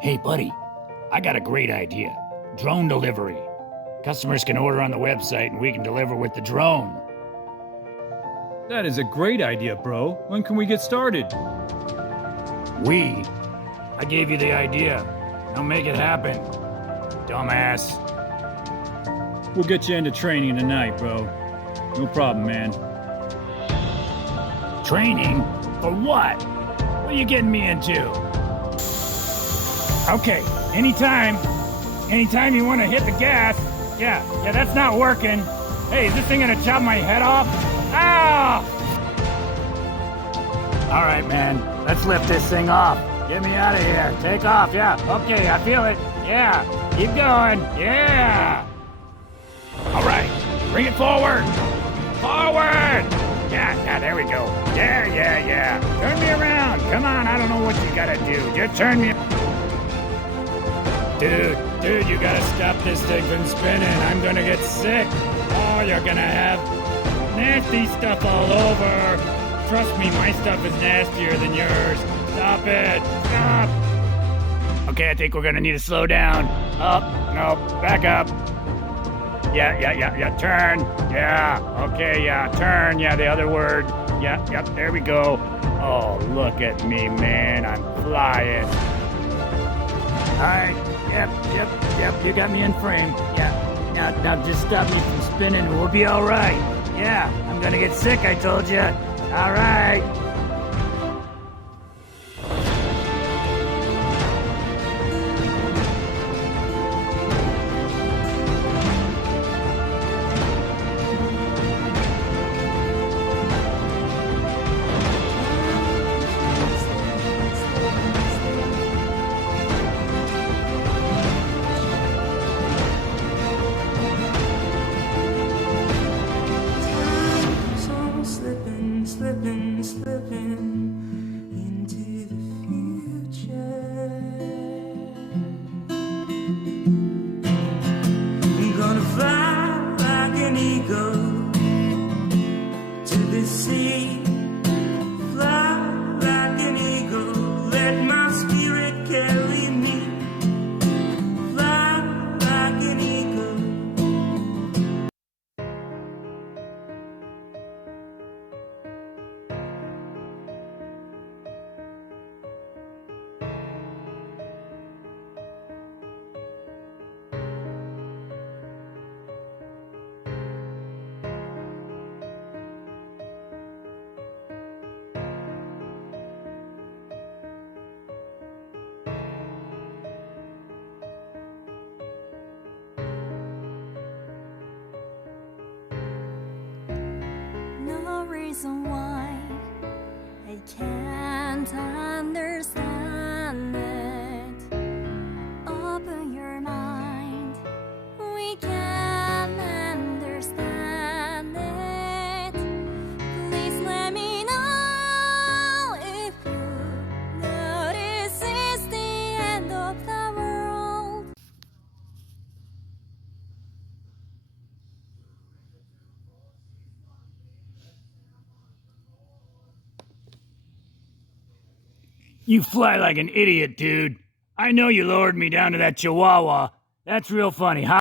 Hey, buddy, I got a great idea. Drone delivery. Customers can order on the website and we can deliver with the drone. That is a great idea, bro. When can we get started? I gave you the idea. Now make it happen, dumbass. We'll get you into training tonight, bro. No problem, man. Training? For what? What are you getting me into? Okay, anytime you want to hit the gas. Yeah, that's not working. Hey, is this thing gonna chop my head off? Ow! All right, man, let's lift this thing off. Get me out of here. Take off, yeah. Okay, I feel it. Yeah, keep going. Yeah. All right, bring it forward. Forward. Yeah, there we go. Yeah. Turn me around. Come on, I don't know what you gotta do. Just turn me. Dude, you gotta stop this thing from spinning. I'm gonna get sick. Oh, you're gonna have nasty stuff all over. Trust me, my stuff is nastier than yours. Stop it. Stop. Okay, I think we're gonna need to slow down. Up. No. Back up. Yeah. Turn. Yeah. Okay, yeah. Turn. Yeah, the other word. Yep. There we go. Oh, look at me, man. I'm flying. All right. Yep. You got me in frame. Yeah. Now just stop me from spinning and we'll be all right. Yeah. I'm gonna get sick, I told you. All right. Slipping into the future. I'm gonna fly like an eagle to the sea. Fly like an eagle, let my spirit carry me. Fly like an eagle. No reason why I can't understand it. Open your mind, we can understand it. Please let me know if you notice it's the end of the world. You fly like an idiot, dude. I know you lowered me down to that chihuahua. That's real funny, huh?